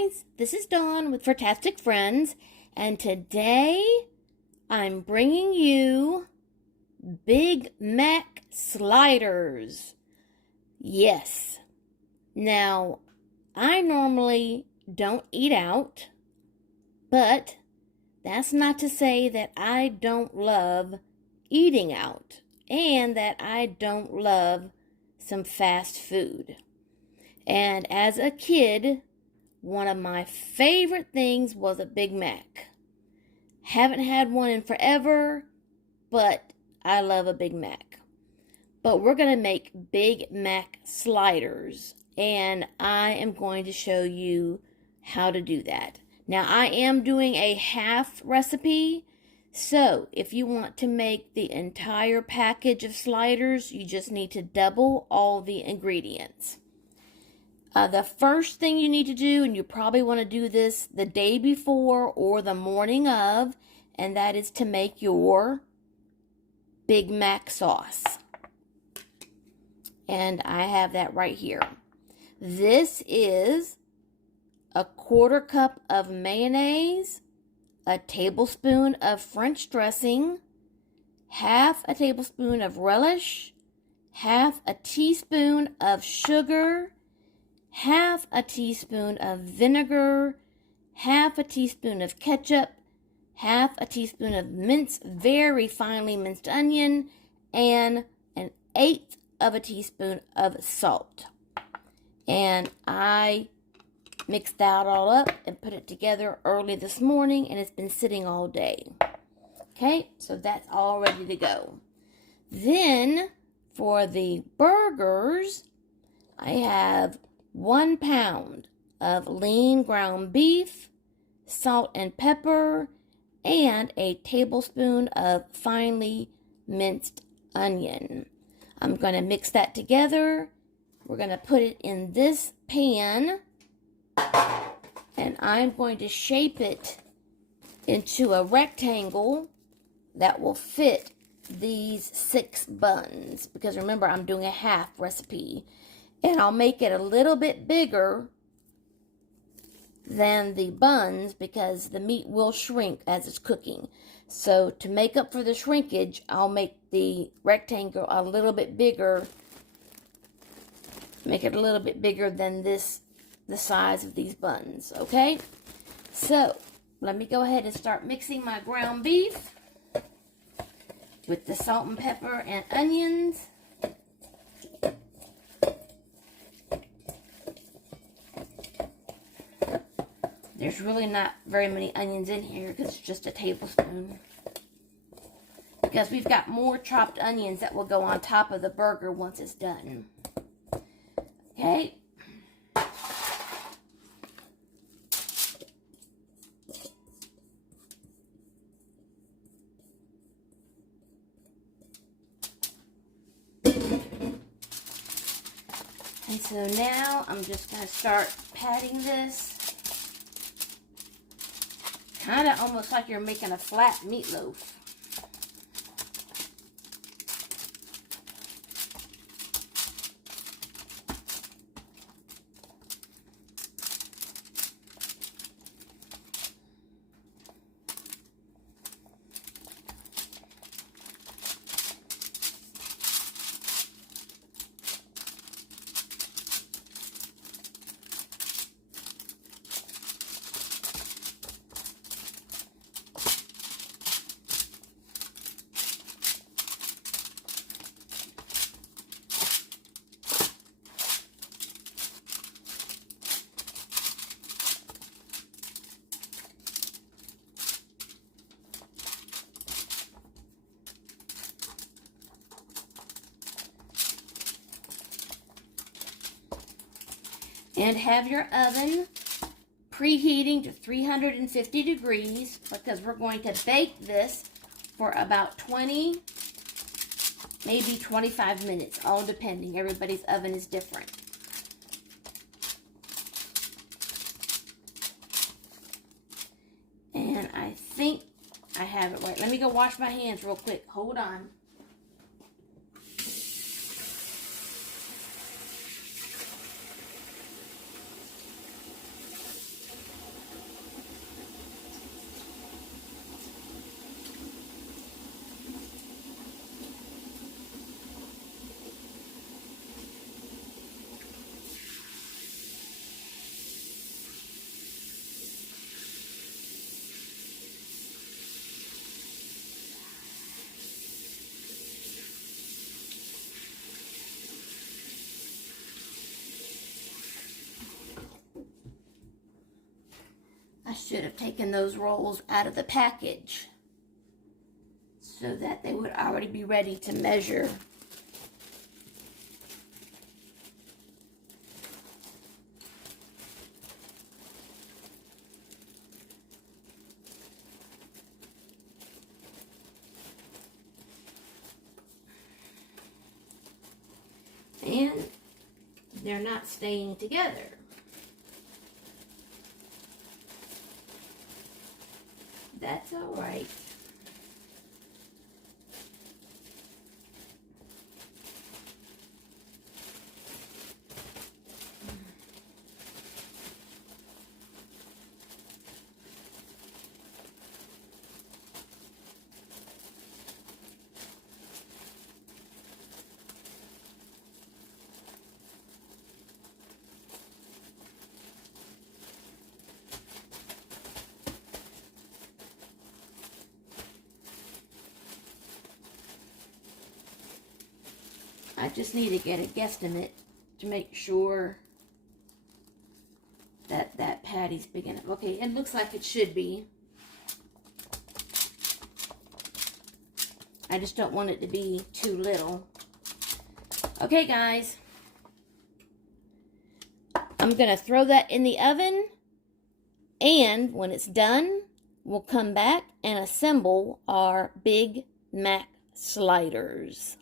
guys, this is Dawn with Furtastic Friends, and today I'm bringing you Big Mac sliders. Yes. Now, I normally don't eat out, but that's not to say that I don't love eating out and that I don't love some fast food. And as a kid, one of my favorite things was a Big Mac. Haven't had one in forever, but I love a Big Mac. But we're going to make Big Mac sliders, and I am going to show you how to do that. Now, I am doing a half recipe, so if you want to make the entire package of sliders, you just need to double all the ingredients. The first thing you need to do, and you probably want to do this the day before or the morning of, and that is to make your Big Mac sauce. And I have that right here. This is a 1/4 cup of mayonnaise, a tablespoon of French dressing, 1/2 a tablespoon of relish, 1/2 a teaspoon of sugar, 1/2 a teaspoon of vinegar, 1/2 a teaspoon of ketchup, 1/2 a teaspoon of very finely minced onion, and 1/8 of a teaspoon of salt. And I mixed that all up and put it together early this morning, and it's been sitting all day. Okay, so that's all ready to go. Then for the burgers, I have 1 pound of lean ground beef, salt and pepper, and a tablespoon of finely minced onion. I'm going to mix that together. We're going to put it in this pan, and I'm going to shape it into a rectangle that will fit these 6 buns, because remember, I'm doing a half recipe. And I'll make it a little bit bigger than the buns because the meat will shrink as it's cooking. So to make up for the shrinkage, I'll make the rectangle a little bit bigger. Make it a little bit bigger than the size of these buns, okay? So let me go ahead and start mixing my ground beef with the salt and pepper and onions. There's really not very many onions in here because it's just a tablespoon. Because we've got more chopped onions that will go on top of the burger once it's done. Okay. And so now I'm just going to start patting this. Kind of almost like you're making a flat meatloaf. And have your oven preheating to 350 degrees because we're going to bake this for about 20, maybe 25 minutes, all depending. Everybody's oven is different. And I think I have it right. Let me go wash my hands real quick. Hold on. should have taken those rolls out of the package so that they would already be ready to measure. And they're not staying together. That's all right. I just need to get a guesstimate to make sure that that patty's big enough. Okay, it looks like it should be. I just don't want it to be too little. Okay, guys. I'm going to throw that in the oven. And when it's done, we'll come back and assemble our Big Mac sliders.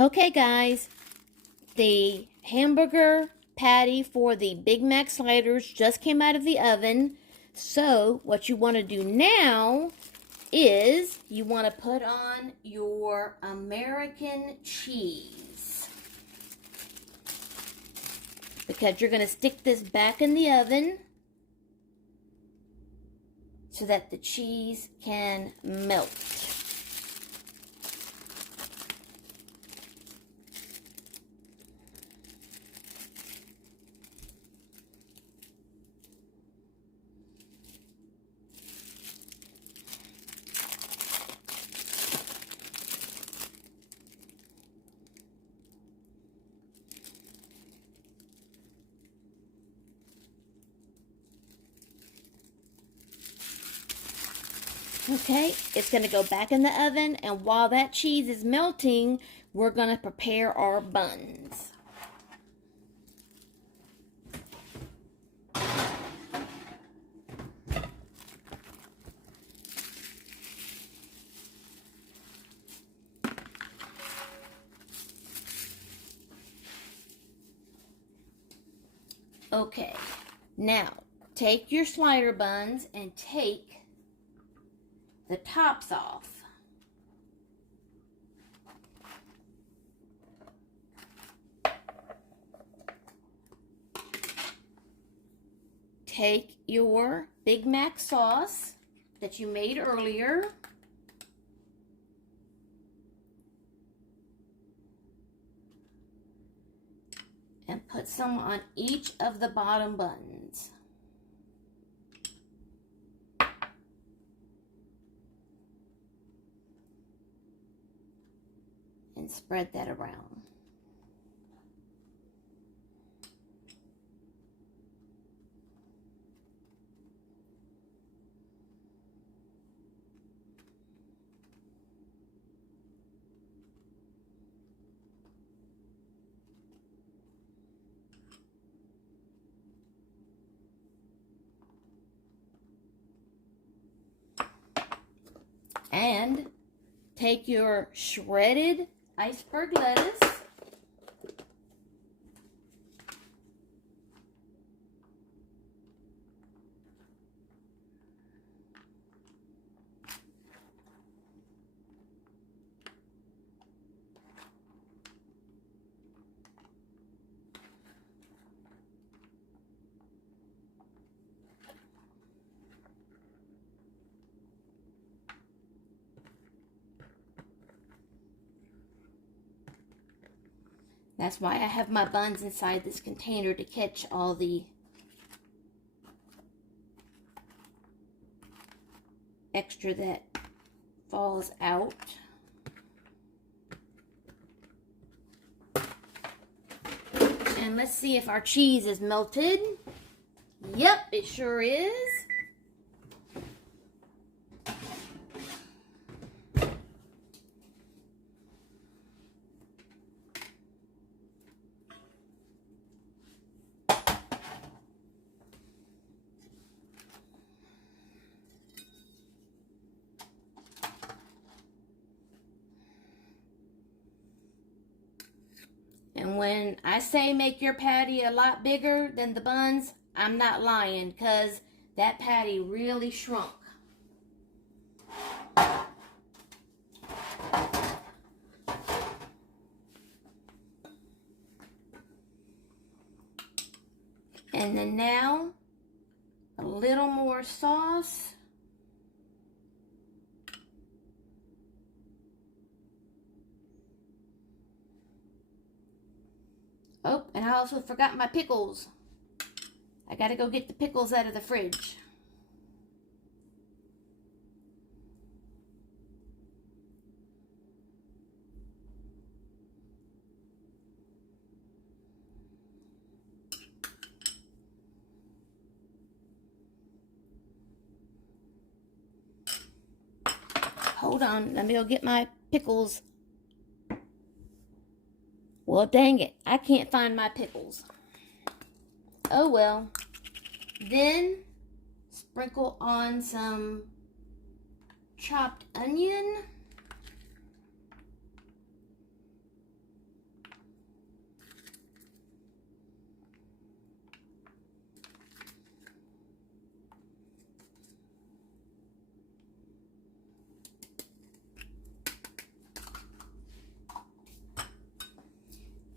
Okay, guys, the hamburger patty for the Big Mac sliders just came out of the oven. So what you want to do now is you want to put on your American cheese, because you're going to stick this back in the oven so that the cheese can melt. Okay, it's going to go back in the oven, and while that cheese is melting, we're going to prepare our buns. Okay, now take your slider buns and take the tops off. Take your Big Mac sauce that you made earlier. And put some on each of the bottom buns. And spread that around. And take your shredded iceberg lettuce, that's why I have my buns inside this container, to catch all the extra that falls out. And let's see if our cheese is melted. Yep, it sure is. And when I say make your patty a lot bigger than the buns, I'm not lying, because that patty really shrunk. And then now, a little more sauce. Oh, and I also forgot my pickles. I gotta go get the pickles out of the fridge. Hold on, let me go get my pickles. Well, dang it, I can't find my pickles. Oh well. Then, sprinkle on some chopped onion.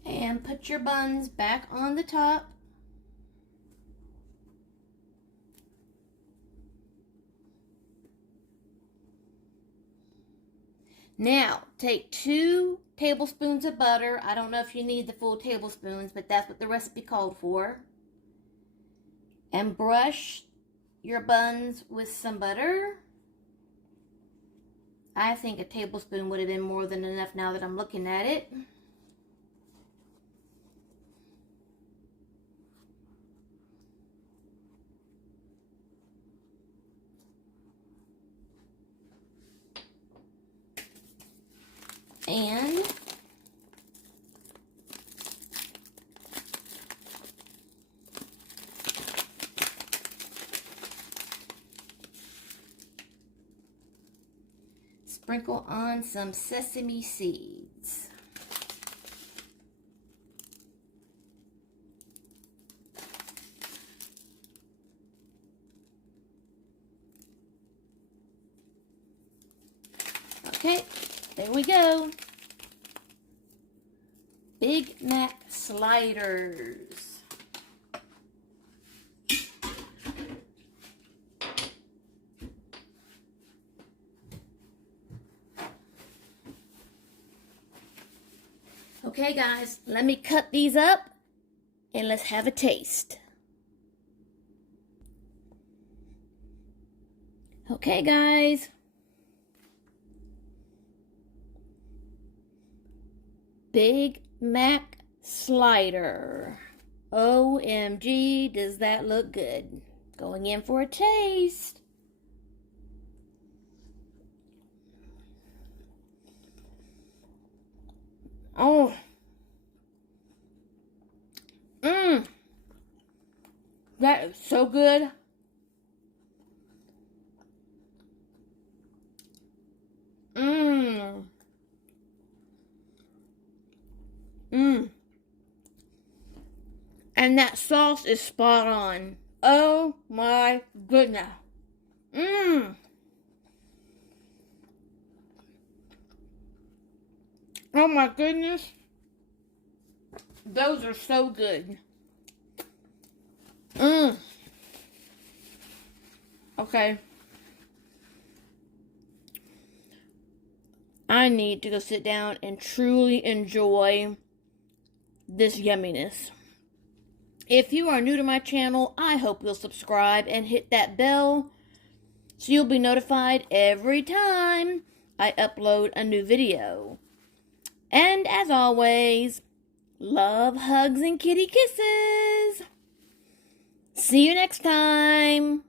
And put your buns back on the top. Now, take 2 tablespoons of butter. I don't know if you need the full tablespoons, but that's what the recipe called for. And brush your buns with some butter. I think a tablespoon would have been more than enough now that I'm looking at it. And sprinkle on some sesame seeds. Okay, there we go. Big Mac sliders. Okay, guys, let me cut these up and let's have a taste. Okay, guys. Big Mac slider. OMG, does that look good? Going in for a taste. Oh. That is so good. And that sauce is spot on. Oh my goodness. Oh my goodness. Those are so good. Okay. I need to go sit down and truly enjoy this yumminess. If you are new to my channel, I hope you'll subscribe and hit that bell so you'll be notified every time I upload a new video. And as always, Love, hugs, and kitty kisses. See you next time.